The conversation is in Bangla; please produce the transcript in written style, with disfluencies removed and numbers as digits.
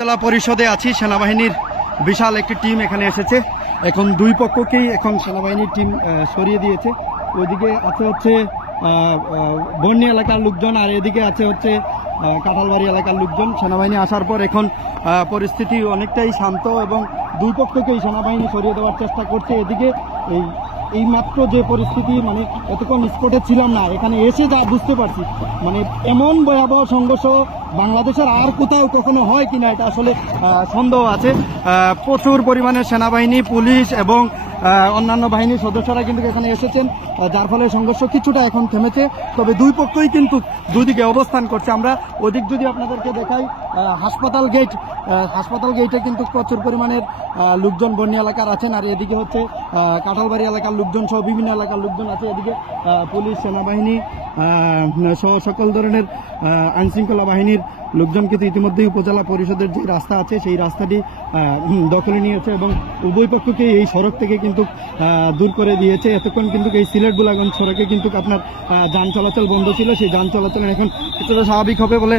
জেলা পরিষদে আছি। সেনাবাহিনীর বিশাল একটি টিম এখানে এসেছে। এখন দুই পক্ষকেই এখন সেনাবাহিনীর টিম সরিয়ে দিয়েছে। ওইদিকে আছে হচ্ছে বন্যী এলাকার লোকজন, আর এদিকে আছে হচ্ছে কাঁঠালবাড়ি এলাকার লোকজন। সেনাবাহিনী আসার পর এখন পরিস্থিতি অনেকটাই শান্ত এবং দুই পক্ষকেই সেনাবাহিনী সরিয়ে দেওয়ার চেষ্টা করছে। এদিকে এই মাত্র যে পরিস্থিতি, মানে এতক্ষণ স্পটে ছিলাম না, এখানে এসে যা বুঝতে পারছি, মানে এমন ভয়াবহ সংঘর্ষ বাংলাদেশের আর কোথাও কখনো হয় কিনা এটা আসলে সন্দেহ আছে। প্রচুর পরিমাণে সেনাবাহিনী, পুলিশ এবং অন্যান্য বাহিনীর সদস্যরা কিন্তু এখানে এসেছেন, যার ফলে সংঘর্ষ কিছুটা এখন থেমেছে। তবে দুই পক্ষই কিন্তু দুদিকে অবস্থান করছে। আমরা ওদিক যদি আপনাদেরকে দেখাই, হাসপাতাল গেটে কিন্তু প্রচুর পরিমাণের লোকজন বন্যী এলাকার আছেন, আর এদিকে হচ্ছে কাঁঠালবাড়ি এলাকার লোকজন সহ বিভিন্ন এলাকার লোকজন আছে। এদিকে পুলিশ, সেনাবাহিনী সহ সকল ধরনের আইনশৃঙ্খলা বাহিনীর লোকজন কিন্তু ইতিমধ্যেই উপজেলা পরিষদের যে রাস্তা আছে সেই রাস্তাটি দখলে নিয়েছে এবং উভয় পক্ষকে এই সড়ক থেকে কিন্তু দূর করে দিয়েছে। এতক্ষণ কিন্তু এই সিলেট গোলাগঞ্জ সড়কে কিন্তু আপনার যান চলাচল বন্ধ ছিল, সেই যান চলাচল এখন কিছুটা স্বাভাবিক হবে বলে